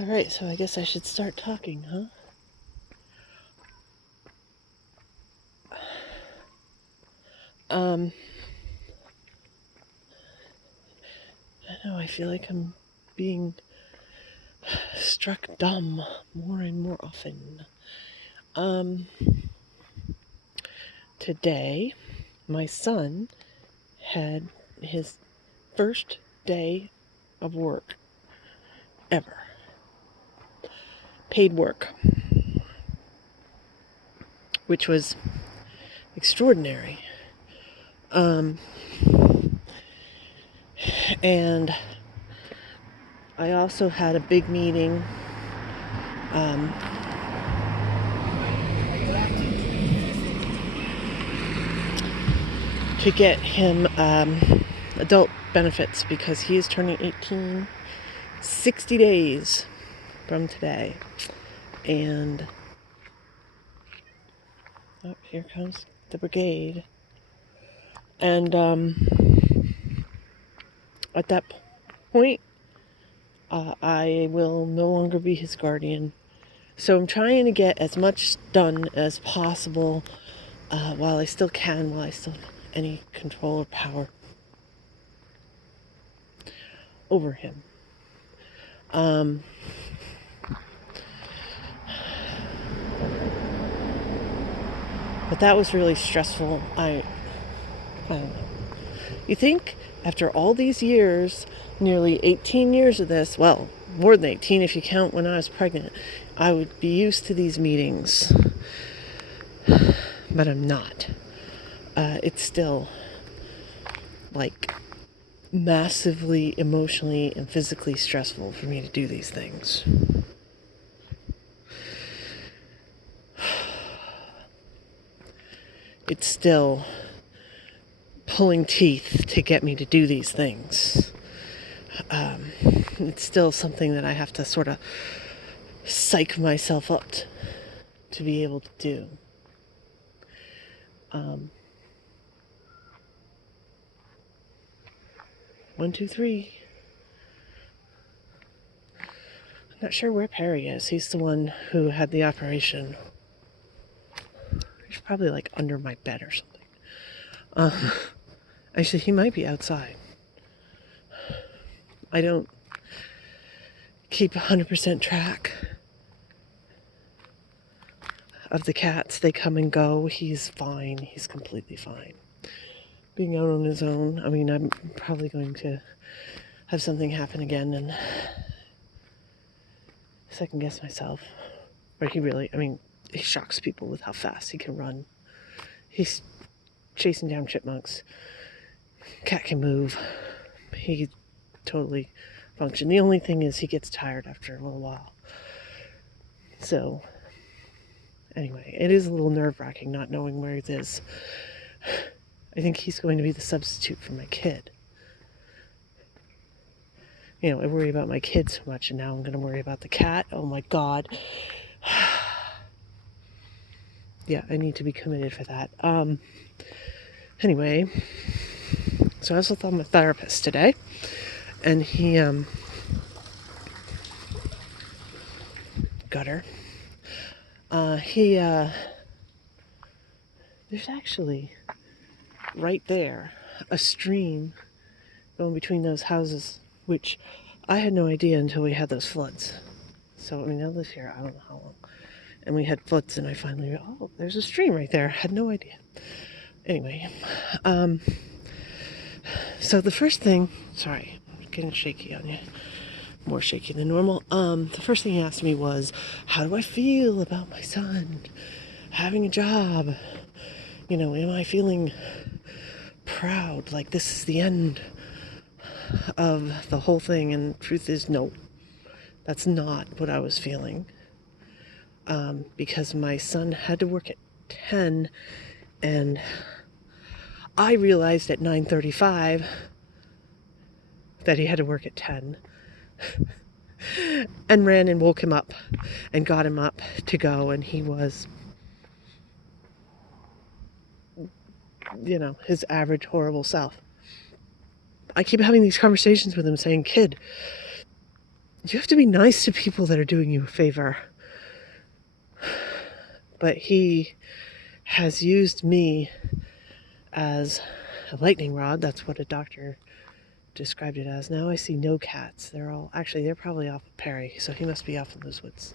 Alright, so I guess I should start talking, huh? I know, I feel like I'm being struck dumb more and more often. Today, my son had his first day of work ever. Paid work. Which was extraordinary. And I also had a big meeting to get him adult benefits because he is turning 18 60 days from today. And oh, here comes the brigade. And at that point, I will no longer be his guardian. So I'm trying to get as much done as possible while I still can, while I still have any control or power over him. But that was really stressful. I don't know. You think after all these years, nearly 18 years of this, well, more than 18 if you count when I was pregnant, I would be used to these meetings. But I'm not. It's still like massively emotionally and physically stressful for me to do these things. It's still pulling teeth to get me to do these things. It's still something that I have to sort of psych myself up to be able to do. 1, 2, 3. I'm not sure where Perry is. He's the one who had the operation. He's probably like under my bed or something. Actually, he might be outside. I don't keep 100% track of the cats. They come and go. He's fine. He's completely fine. Being out on his own, I mean, I'm probably going to have something happen again and second guess myself. But he shocks people with how fast he can run. He's chasing down chipmunks. Cat can move. He totally function. The only thing is he gets tired after a little while. So, anyway, it is a little nerve-wracking not knowing where he is. I think he's going to be the substitute for my kid. You know, I worry about my kid so much, and now I'm going to worry about the cat. Oh my God. Yeah, I need to be committed for that. Anyway, so I was with my therapist today, and he, gutter. There's actually right there a stream going between those houses, which I had no idea until we had those floods. So, I mean, I lived here, I don't know how long. And we had floods, and I finally, oh, there's a stream right there. I had no idea. Anyway, so the first thing, sorry, I'm getting shaky on you. More shaky than normal. The first thing he asked me was, how do I feel about my son having a job? You know, am I feeling proud, like this is the end of the whole thing? And the truth is, no, that's not what I was feeling. Because my son had to work at 10, and I realized at 9:35 that he had to work at 10. And ran and woke him up and got him up to go, and he was, you know, his average horrible self. I keep having these conversations with him saying, kid, You have to be nice to people that are doing you a favor. But he has used me as a lightning rod. That's what a doctor described it as. Now I see no cats. They're probably off of Perry, so he must be off in those woods.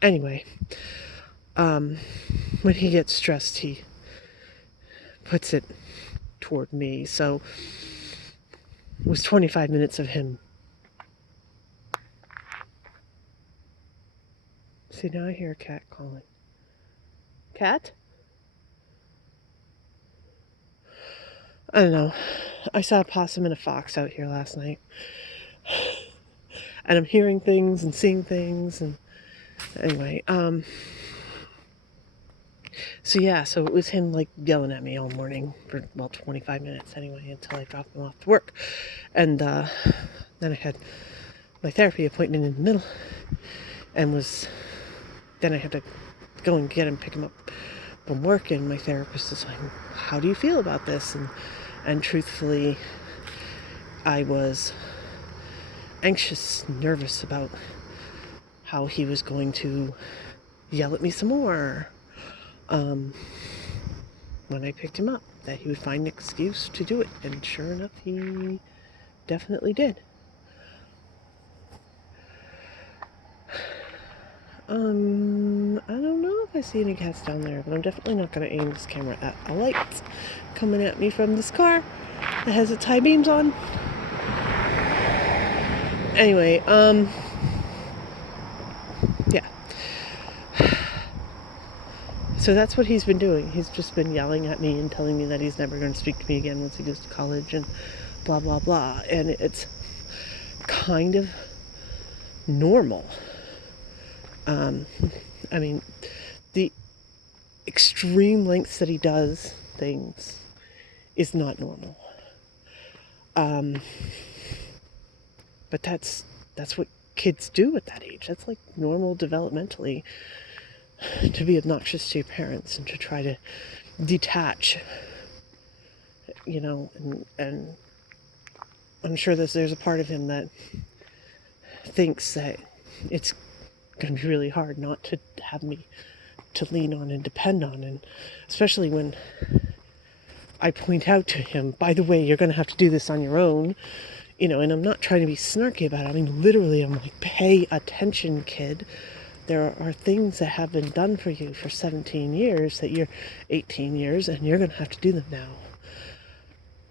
Anyway, when he gets stressed, he puts it toward me. So it was 25 minutes of him. See, now I hear a cat calling. Cat? I don't know. I saw a possum and a fox out here last night. And I'm hearing things and seeing things. And anyway, so it was him like yelling at me all morning for, 25 minutes anyway, until I dropped him off to work. And then I had my therapy appointment in the middle, and then I had to go and get him, pick him up from work, and my therapist is like, how do you feel about this? And truthfully, I was anxious, nervous about how he was going to yell at me some more when I picked him up, that he would find an excuse to do it. And sure enough, he definitely did. I don't know if I see any cats down there, but I'm definitely not going to aim this camera at a light coming at me from this car that has its high beams on. Anyway, yeah. So that's what he's been doing. He's just been yelling at me and telling me that he's never going to speak to me again once he goes to college and blah, blah, blah. And it's kind of normal. I mean, the extreme lengths that he does things is not normal. But that's what kids do at that age. That's like normal developmentally, to be obnoxious to your parents and to try to detach, and I'm sure there's a part of him that thinks that it's going to be really hard not to have me to lean on and depend on, and especially when I point out to him, by the way, you're going to have to do this on your own, and I'm not trying to be snarky about it. I mean, literally, I'm like, pay attention, kid. There are things that have been done for you for 17 years that you're 18 years, and you're going to have to do them now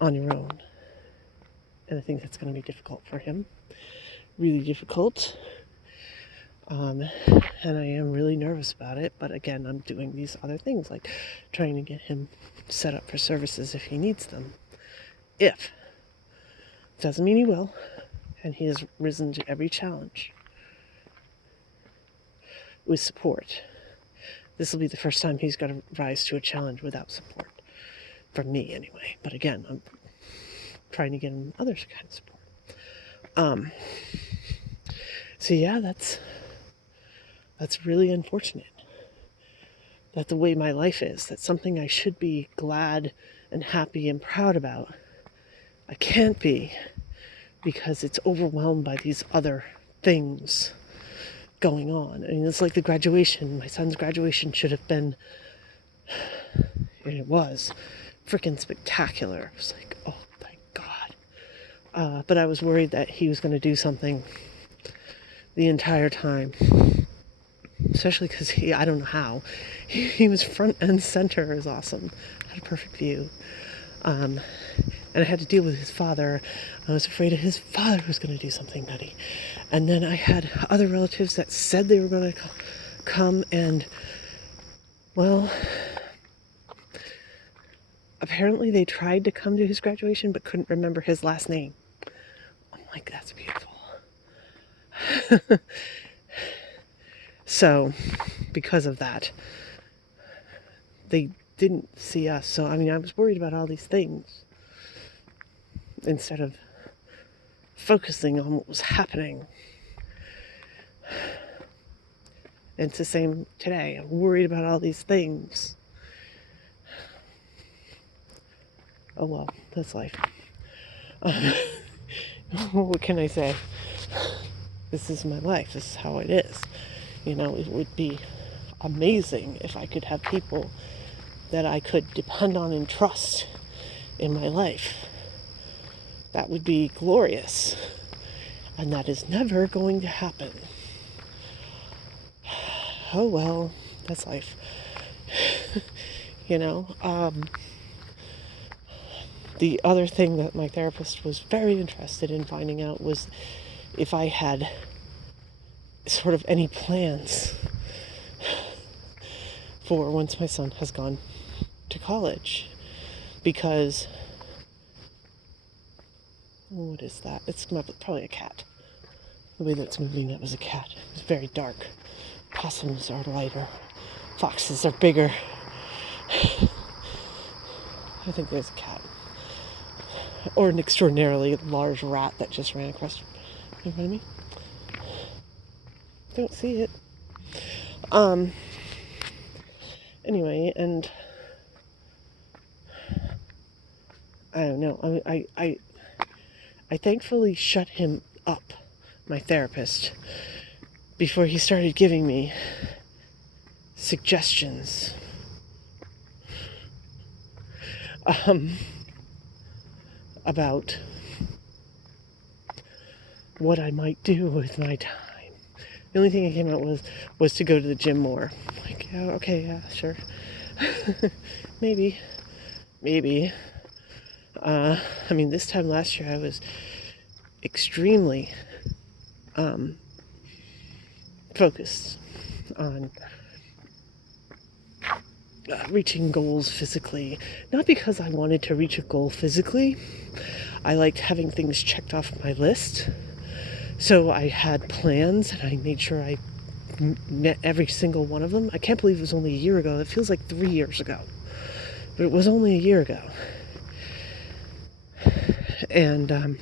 on your own. And I think that's going to be difficult for him. Really difficult. And I am really nervous about it. But again, I'm doing these other things, like trying to get him set up for services if he needs them. If. Doesn't mean he will. And he has risen to every challenge with support. This will be the first time he's got to rise to a challenge without support. From me, anyway. But again, I'm trying to get him other kind of support. So yeah, that's really unfortunate. That the way my life is, that's something I should be glad and happy and proud about. I can't be, because it's overwhelmed by these other things going on. I mean, it's like the graduation. My son's graduation should have been, and it was, freaking spectacular. It was like, oh, thank God. But I was worried that he was going to do something the entire time. Especially because I don't know how. He was front and center. It was awesome. Had a perfect view. And I had to deal with his father. I was afraid of his father was going to do something nutty. And then I had other relatives that said they were going to come, and, well, apparently they tried to come to his graduation but couldn't remember his last name. I'm like, that's beautiful. So, because of that, they didn't see us. So, I mean, I was worried about all these things instead of focusing on what was happening. And it's the same today. I'm worried about all these things. Oh well, that's life. what can I say? This is my life. This is how it is. You know, it would be amazing if I could have people that I could depend on and trust in my life. That would be glorious. And that is never going to happen. Oh well, that's life. You know, the other thing that my therapist was very interested in finding out was if I had sort of any plans for once my son has gone to college. Because, what is that? It's probably a cat. The way that's moving, that was a cat. It's very dark. Possums are lighter. Foxes are bigger. I think there's a cat. Or an extraordinarily large rat that just ran across in front of me. Don't see it. Anyway, and I don't know. I thankfully shut him up, my therapist, before he started giving me suggestions. About what I might do with my time. The only thing I came out with was to go to the gym more. Like, yeah, okay, yeah, sure. Maybe. I mean, this time last year I was extremely focused on reaching goals physically. Not because I wanted to reach a goal physically. I liked having things checked off my list. So I had plans and I made sure I met every single one of them. I can't believe it was only a year ago. It feels like 3 years ago. But it was only a year ago. And,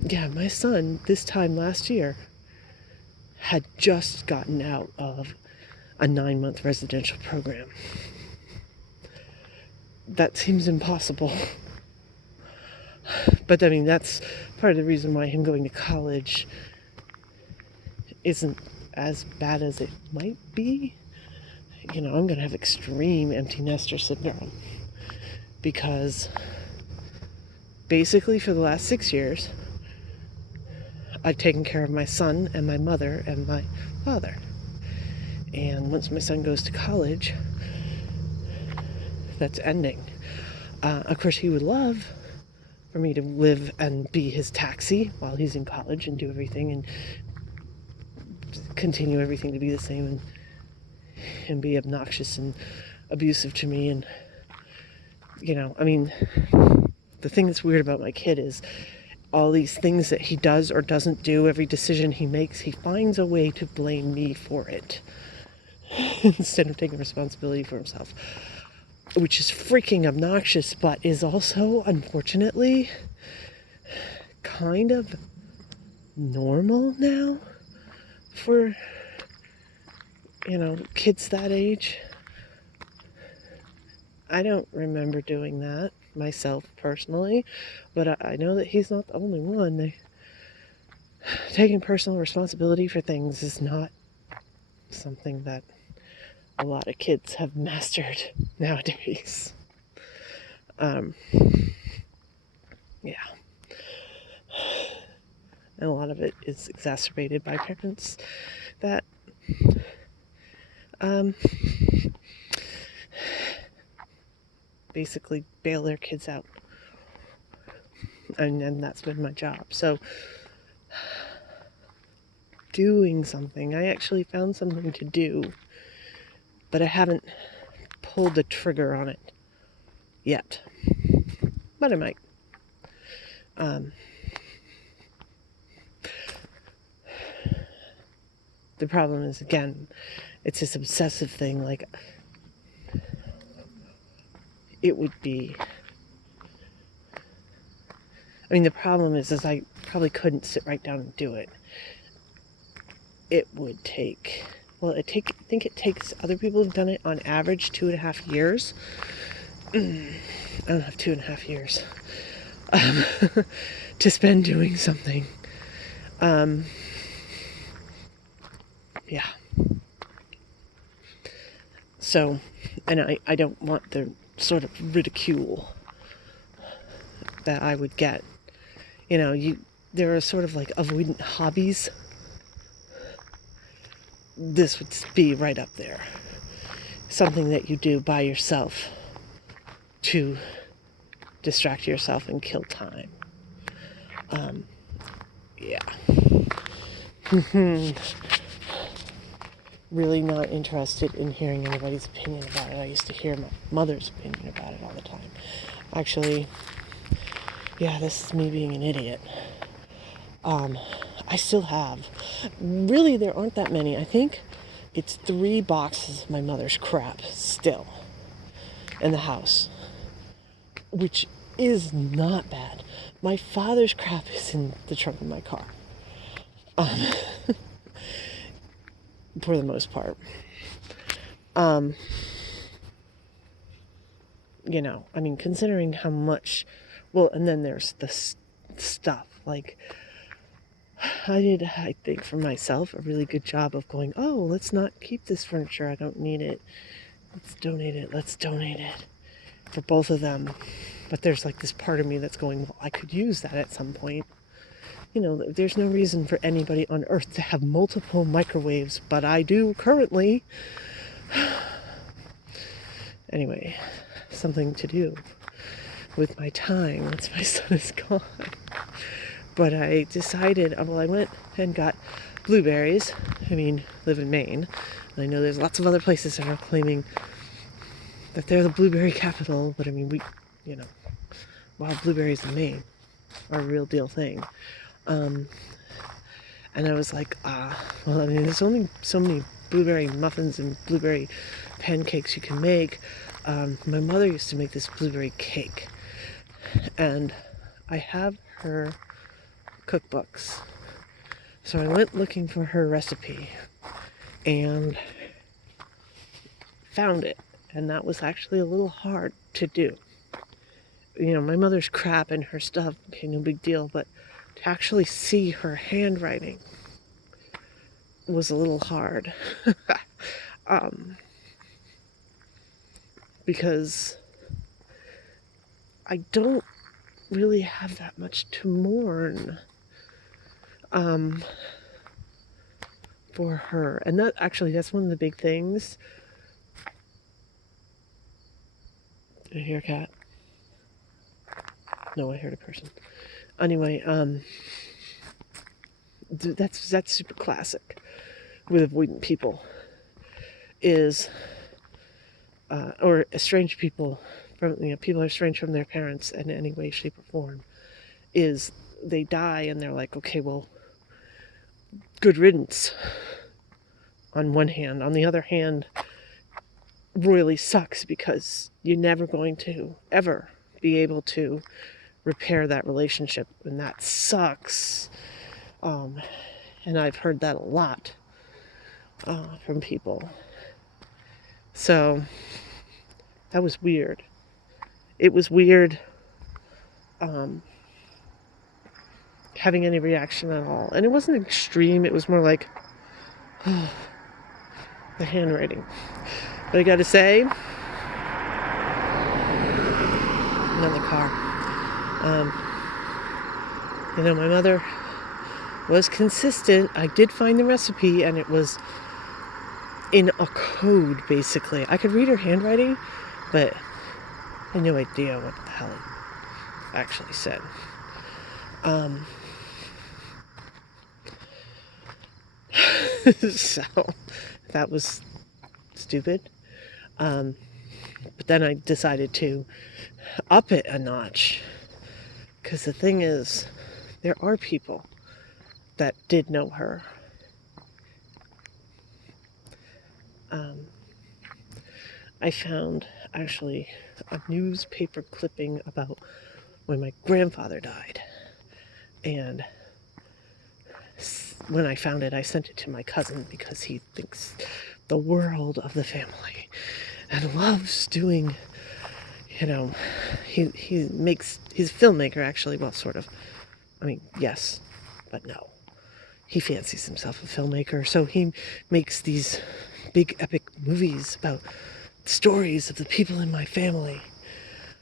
yeah, my son, this time last year, had just gotten out of a 9-month residential program. That seems impossible. But, I mean, that's part of the reason why him going to college isn't as bad as it might be. You know, I'm going to have extreme empty nester syndrome. Because basically for the last 6 years, I've taken care of my son and my mother and my father. And once my son goes to college, that's ending. Of course, he would love for me to live and be his taxi while he's in college and do everything and continue everything to be the same and be obnoxious and abusive to me. And, you know, I mean, the thing that's weird about my kid is all these things that he does or doesn't do, every decision he makes, he finds a way to blame me for it instead of taking responsibility for himself, which is freaking obnoxious, but is also, unfortunately, kind of normal now for, you know, kids that age. I don't remember doing that myself personally, but I know that he's not the only one. Taking personal responsibility for things is not something that a lot of kids have mastered nowadays. Yeah. And a lot of it is exacerbated by parents that basically bail their kids out. And that's been my job. So doing something, I actually found something to do, but I haven't pulled the trigger on it yet. But I might. The problem is, again, it's this obsessive thing. Like, it would be... I mean, the problem is I probably couldn't sit right down and do it. It would take... Well, I think it takes... Other people have done it on average 2.5 years. I don't have 2.5 years. um, to spend doing something. Yeah. So, and I don't want the sort of ridicule that I would get. You know, there are sort of like avoidant hobbies. This would be right up there. Something that you do by yourself to distract yourself and kill time. Yeah. Really not interested in hearing anybody's opinion about it. I used to hear my mother's opinion about it all the time. Actually, yeah, this is me being an idiot. I still have. Really, there aren't that many. I think it's 3 boxes of my mother's crap still in the house, which is not bad. My father's crap is in the trunk of my car. For the most part. You know, I mean, considering how much, well, and then there's the stuff, like, I think for myself, a really good job of going, oh, let's not keep this furniture, I don't need it, let's donate it, for both of them. But there's like this part of me that's going, well, I could use that at some point. You know, there's no reason for anybody on earth to have multiple microwaves, but I do currently. Anyway, something to do with my time once my son is gone. But I decided, well, I went and got blueberries. I mean, live in Maine. And I know there's lots of other places that are claiming that they're the blueberry capital, but I mean, you know, wild blueberries in Maine are a real deal thing. And I was like, well, I mean, there's only so many blueberry muffins and blueberry pancakes you can make. My mother used to make this blueberry cake, and I have her cookbooks. So I went looking for her recipe and found it, and that was actually a little hard to do. You know, my mother's crap and her stuff, okay, no big deal, but to actually see her handwriting was a little hard. Because I don't really have that much to mourn for her. And that's one of the big things. Did I hear a cat? No, I heard a person. Anyway, that's super classic with avoidant people, is or estranged people from, you know, people are estranged from their parents in any way, shape, or form, is they die and they're like, okay, well, good riddance on one hand. On the other hand, royally sucks because you're never going to ever be able to repair that relationship, and that sucks. And I've heard that a lot from people. So that was weird. It was weird having any reaction at all. And it wasn't extreme, it was more like the handwriting. But I gotta say, another car. You know, my mother was consistent. I did find the recipe, and it was in a code, basically. I could read her handwriting, but I had no idea what the hell it actually said. So that was stupid. But then I decided to up it a notch, because the thing is, there are people that did know her. I found actually a newspaper clipping about when my grandfather died, and when I found it, I sent it to my cousin because he thinks the world of the family and loves doing, you know, he's a filmmaker actually, well, sort of. I mean, yes, but no. He fancies himself a filmmaker, so he makes these big epic movies about stories of the people in my family.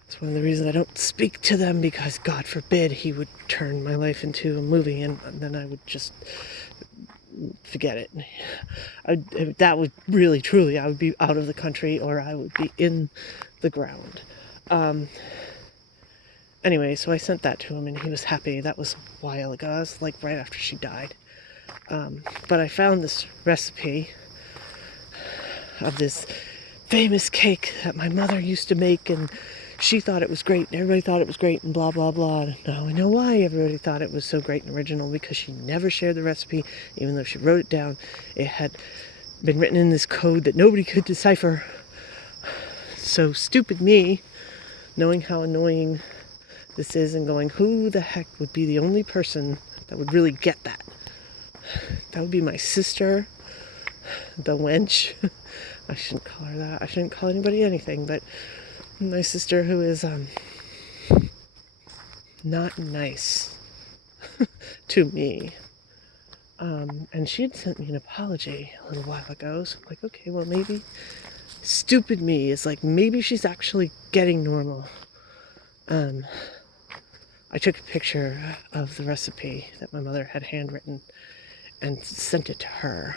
It's one of the reasons I don't speak to them, because God forbid he would turn my life into a movie, and then I would just forget it. That would really, truly, I would be out of the country, or I would be in the ground. Anyway, so I sent that to him, and he was happy. That was a while ago. It was like right after she died. But I found this recipe of this famous cake that my mother used to make, and she thought it was great, and everybody thought it was great, and blah, blah, blah. And now I know why everybody thought it was so great and original, because she never shared the recipe, even though she wrote it down. It had been written in this code that nobody could decipher. So stupid me, knowing how annoying this is, and going, who the heck would be the only person that would really get that? That would be my sister, the wench. I shouldn't call her that. I shouldn't call anybody anything, but my sister, who is not nice to me. And she had sent me an apology a little while ago, so I'm like, okay, well, maybe stupid me is like, maybe she's actually getting normal. I took a picture of the recipe that my mother had handwritten and sent it to her,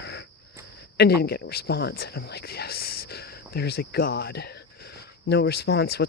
and didn't get a response. And I'm like, yes, there's a God. No response whatsoever.